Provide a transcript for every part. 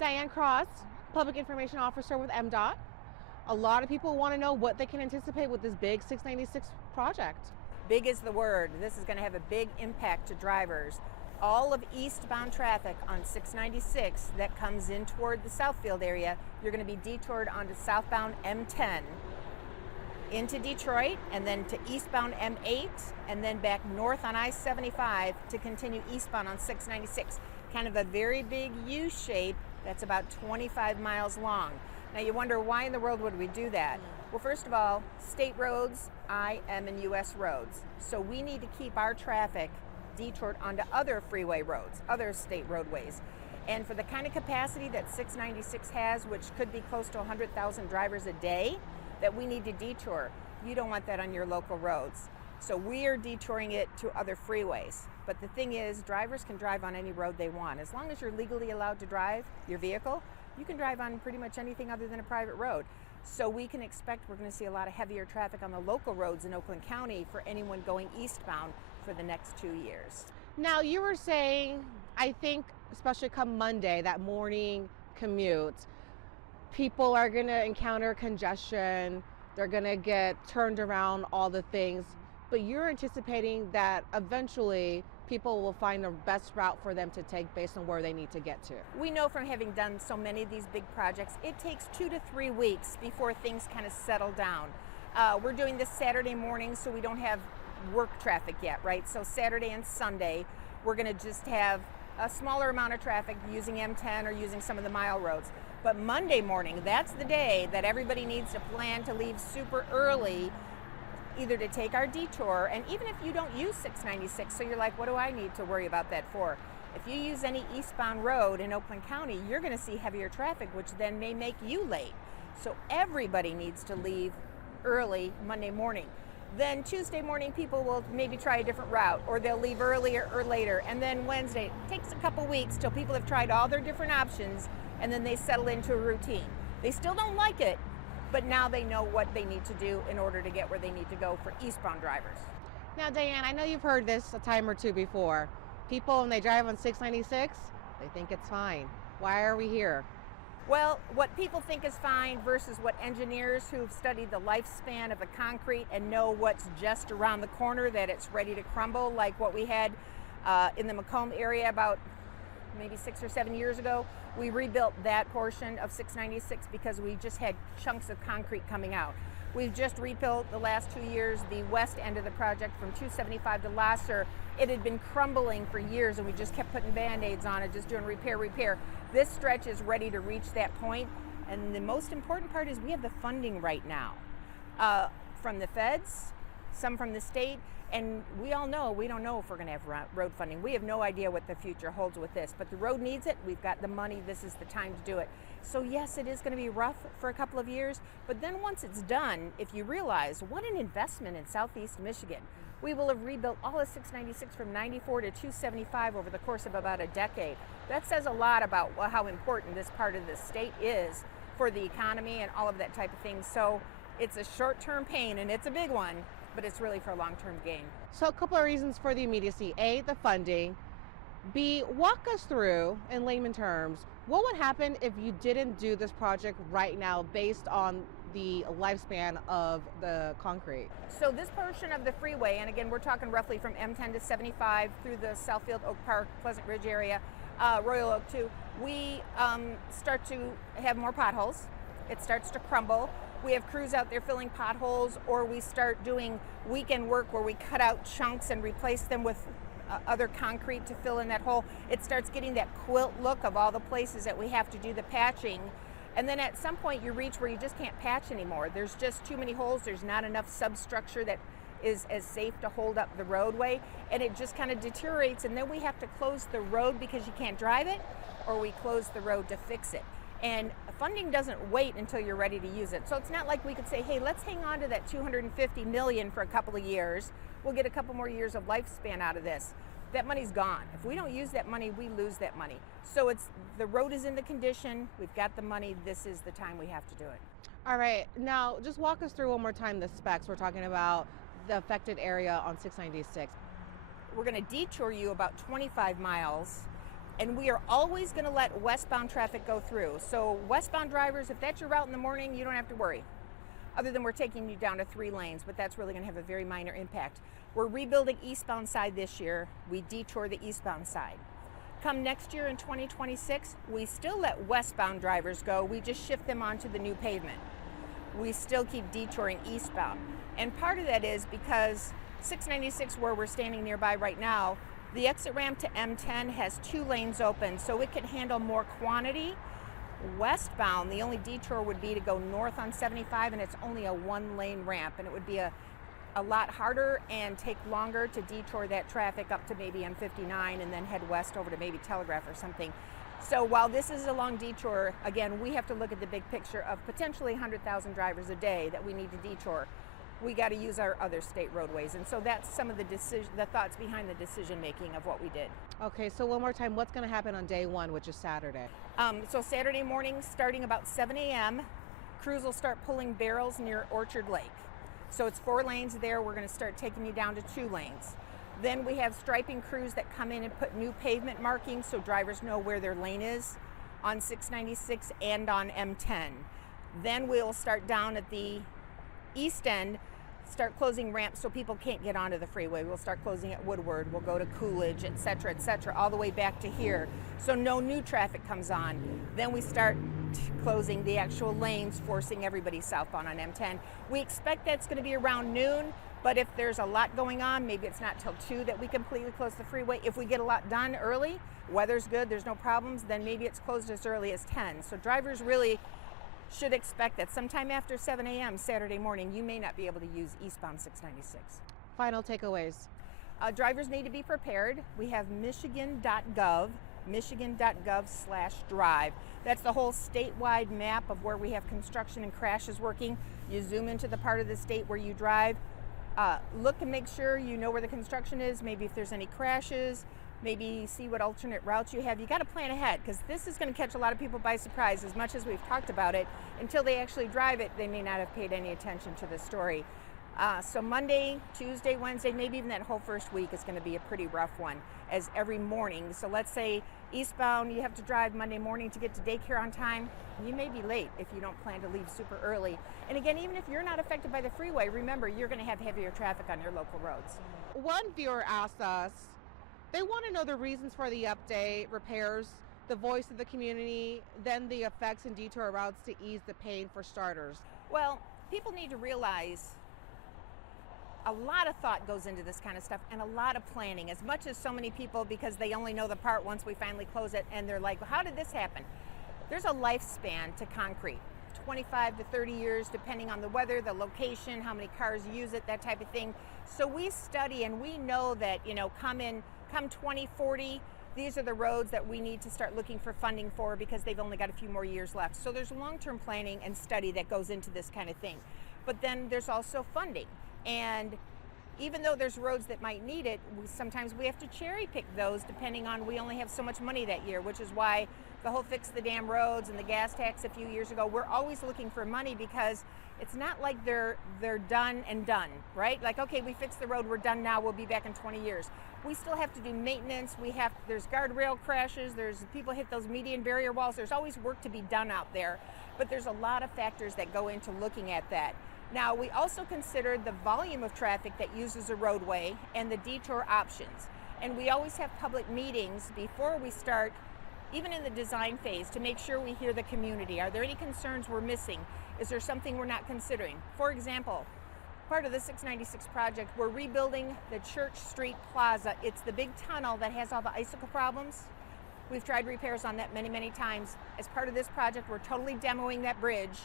Diane Cross, Public Information Officer with MDOT. A lot of people want to know what they can anticipate with this big 696 project. Big is the word. This is going to have a big impact to drivers. All of eastbound traffic on 696 that comes in toward the Southfield area, you're going to be detoured onto southbound M10 into Detroit, and then to eastbound M8, and then back north on I-75 to continue eastbound on 696. Kind of a very big U shape that's about 25 miles long. Now you wonder, why in the world would we do that? Well, first of all, state roads, I, M, and US roads. So we need to keep our traffic detoured onto other freeway roads, other state roadways. And for the kind of capacity that 696 has, which could be close to 100,000 drivers a day, that we need to detour, you don't want that on your local roads. So we are detouring it to other freeways. But the thing is, drivers can drive on any road they want. As long as you're legally allowed to drive your vehicle, you can drive on pretty much anything other than a private road. So we can expect we're going to see a lot of heavier traffic on the local roads in Oakland County for anyone going eastbound for the next 2 years. Now, you were saying, I think, especially come Monday, that morning commute, people are going to encounter congestion, they're going to get turned around, all the things, but you're anticipating that eventually people will find the best route for them to take based on where they need to get to. We know from having done so many of these big projects, it takes 2 to 3 weeks before things kind of settle down. We're doing this Saturday morning, so we don't have work traffic yet, right? So Saturday and Sunday, we're going to just have a smaller amount of traffic using M10 or using some of the mile roads. But Monday morning, that's the day that everybody needs to plan to leave super early, either to take our detour, and even if you don't use 696, so you're like, what do I need to worry about that for? If you use any eastbound road in Oakland County, you're going to see heavier traffic, which then may make you late. So everybody needs to leave early Monday morning. Then Tuesday morning, people will maybe try a different route, or they'll leave earlier or later. And then Wednesday, it takes a couple weeks till people have tried all their different options, and then they settle into a routine. They still don't like it, but now they know what they need to do in order to get where they need to go for eastbound drivers. Now, Diane, I know you've heard this a time or two before. People, when they drive on 696, they think it's fine. Why are we here? Well, what people think is fine versus what engineers who've studied the lifespan of a concrete and know what's just around the corner, that it's ready to crumble, like what we had in the Macomb area about maybe 6 or 7 years ago. We rebuilt that portion of 696 because we just had chunks of concrete coming out. We've just rebuilt the last 2 years the west end of the project from 275 to Lasser. It had been crumbling for years, and we just kept putting Band-Aids on it, just doing repair. This stretch is ready to reach that point, and the most important part is we have the funding right now from the feds, some from the state, and we all know we don't know if we're going to have road funding. We have no idea what the future holds with this, but the road needs it. We've got the money. This is the time to do it. So yes, it is going to be rough for a couple of years, but then once it's done, if you realize what an investment in Southeast Michigan, we will have rebuilt all of 696 from 94 to 275 over the course of about a decade. That says a lot about how important this part of the state is for the economy and all of that type of thing. So it's a short-term pain, and it's a big one, but it's really for a long-term gain. So a couple of reasons for the immediacy. A, the funding. B, walk us through, in layman terms, what would happen if you didn't do this project right now based on the lifespan of the concrete? So this portion of the freeway, and again, we're talking roughly from M10 to 75 through the Southfield, Oak Park, Pleasant Ridge area, Royal Oak too, we start to have more potholes. It starts to crumble. We have crews out there filling potholes, or we start doing weekend work where we cut out chunks and replace them with other concrete to fill in that hole. It starts getting that quilt look of all the places that we have to do the patching. And then at some point you reach where you just can't patch anymore. There's just too many holes. There's not enough substructure that is as safe to hold up the roadway, and it just kind of deteriorates, and then we have to close the road because you can't drive it, or we close the road to fix it. And funding doesn't wait until you're ready to use it. So it's not like we could say, hey, let's hang on to that $250 million for a couple of years. We'll get a couple more years of lifespan out of this. That money's gone. If we don't use that money, we lose that money. So it's, the road is in the condition, we've got the money, this is the time we have to do it. All right, now just walk us through one more time the specs. We're talking about the affected area on 696. We're going to detour you about 25 miles And we are always going to let westbound traffic go through. So westbound drivers, if that's your route in the morning, you don't have to worry. Other than we're taking you down to 3 lanes, but that's really going to have a very minor impact. We're rebuilding eastbound side this year. We detour the eastbound side. Come next year in 2026, we still let westbound drivers go. We just shift them onto the new pavement. We still keep detouring eastbound. And part of that is because 696, where we're standing nearby right now, the exit ramp to M10 has 2 lanes open, so it can handle more quantity. Westbound, the only detour would be to go north on 75, and it's only a 1-lane ramp, and it would be a lot harder and take longer to detour that traffic up to maybe M59 and then head west over to maybe Telegraph or something. So while this is a long detour, again, we have to look at the big picture of potentially 100,000 drivers a day that we need to detour. We got to use our other state roadways, and so that's some of the thoughts behind the decision making of what we did. Okay, so one more time, what's going to happen on day 1, which is Saturday? So Saturday morning, starting about 7 a.m., crews will start pulling barrels near Orchard Lake. So it's 4 lanes there. We're going to start taking you down to 2 lanes. Then we have striping crews that come in and put new pavement markings so drivers know where their lane is on 696 and on M10. Then we'll start down at the east end, start closing ramps so people can't get onto the freeway. We'll start closing at Woodward, we'll go to Coolidge, et cetera, all the way back to here. So no new traffic comes on. Then we start closing the actual lanes, forcing everybody southbound on M10. We expect that's going to be around noon, but if there's a lot going on, maybe it's not till 2 that we completely close the freeway. If we get a lot done early, weather's good, there's no problems, then maybe it's closed as early as 10. So drivers really should expect that sometime after 7 a.m. Saturday morning, you may not be able to use eastbound 696. Final takeaways. Drivers need to be prepared. We have michigan.gov/drive. That's the whole statewide map of where we have construction and crashes working. You zoom into the part of the state where you drive. Look and make sure you know where the construction is, maybe if there's any crashes, maybe see what alternate routes you have. You got to plan ahead, because this is going to catch a lot of people by surprise. As much as we've talked about it, until they actually drive it, they may not have paid any attention to the story. So Monday, Tuesday, Wednesday, maybe even that whole first week is going to be a pretty rough one, as every morning. So let's say eastbound, you have to drive Monday morning to get to daycare on time. You may be late if you don't plan to leave super early. And again, even if you're not affected by the freeway, remember, you're going to have heavier traffic on your local roads. One viewer asked us, they want to know the reasons for the update, repairs, the voice of the community, then the effects and detour routes to ease the pain for starters. Well, people need to realize a lot of thought goes into this kind of stuff, and a lot of planning. As much as so many people, because they only know the part once we finally close it, and they're like, well, how did this happen? There's a lifespan to concrete, 25 to 30 years, depending on the weather, the location, how many cars use it, that type of thing. So we study, and we know that, come 2040, these are the roads that we need to start looking for funding for, because they've only got a few more years left. So there's long-term planning and study that goes into this kind of thing. But then there's also funding. And even though there's roads that might need it, sometimes we have to cherry pick those depending on, we only have so much money that year, which is why the whole fix the damn roads and the gas tax a few years ago, we're always looking for money, because it's not like they're done and done, right? Like, okay, we fixed the road, we're done now, we'll be back in 20 years. We still have to do maintenance. There's guardrail crashes, there's people hit those median barrier walls. There's always work to be done out there, but there's a lot of factors that go into looking at that. Now, we also consider the volume of traffic that uses a roadway and the detour options. And we always have public meetings before we start, even in the design phase, to make sure we hear the community. Are there any concerns we're missing? Is there something we're not considering? For example, part of the 696 project, we're rebuilding the Church Street Plaza. It's the big tunnel that has all the icicle problems. We've tried repairs on that many, many times. As part of this project, we're totally demoing that bridge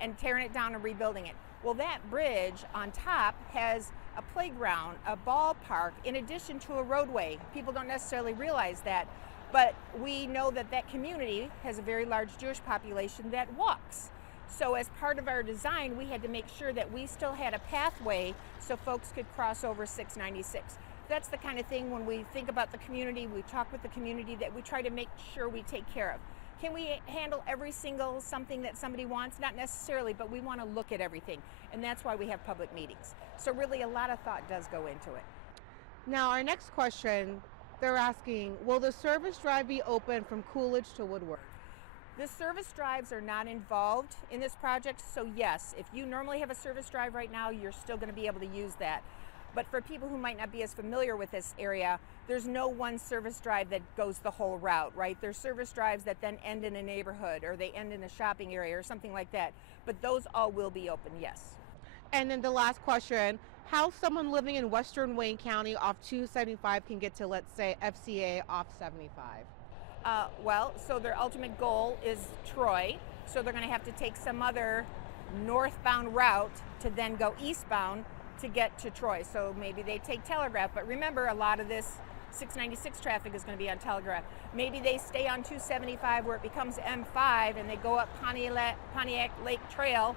and tearing it down and rebuilding it. Well, that bridge on top has a playground, a ballpark, in addition to a roadway. People don't necessarily realize that, but we know that that community has a very large Jewish population that walks. So as part of our design, we had to make sure that we still had a pathway so folks could cross over 696. That's the kind of thing, when we think about the community, we talk with the community, that we try to make sure we take care of. Can we handle every single something that somebody wants? Not necessarily, but we want to look at everything. And that's why we have public meetings. So really a lot of thought does go into it. Now, our next question They're asking, will the service drive be open from Coolidge to Woodward? The service drives are not involved in this project, so yes, if you normally have a service drive right now, you're still going to be able to use that. But for people who might not be as familiar with this area, there's no one service drive that goes the whole route, right? There's service drives that then end in a neighborhood or they end in a shopping area or something like that. But those all will be open, yes. And then the last question, how someone living in Western Wayne County off 275 can get to, let's say, FCA off 75? Well, so their ultimate goal is Troy, so they're going to have to take some other northbound route to then go eastbound to get to Troy. So maybe they take Telegraph, but remember a lot of this 696 traffic is going to be on Telegraph. Maybe they stay on 275 where it becomes M5 and they go up Pontiac Lake Trail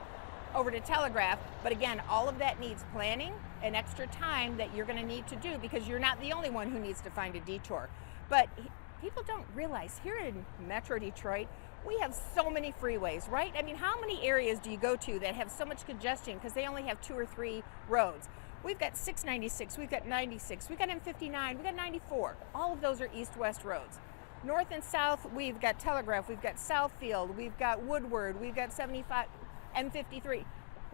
over to Telegraph. But again, all of that needs planning and extra time that you're going to need to do because you're not the only one who needs to find a detour. But people don't realize here in Metro Detroit, we have so many freeways, right? I mean, how many areas do you go to that have so much congestion because they only have 2 or 3 roads? We've got 696, we've got 96, we've got M59, we've got 94. All of those are east-west roads. North and south, we've got Telegraph, we've got Southfield, we've got Woodward, we've got 75, M53.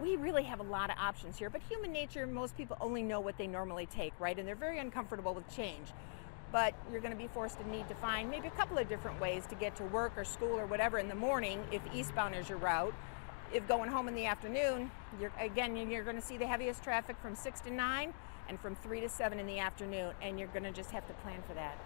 We really have a lot of options here, but human nature, most people only know what they normally take, right? And they're very uncomfortable with change. But you're going to be forced to need to find maybe a couple of different ways to get to work or school or whatever in the morning if eastbound is your route. If going home in the afternoon, you're going to see the heaviest traffic from 6 to 9 and from 3 to 7 in the afternoon, and you're going to just have to plan for that.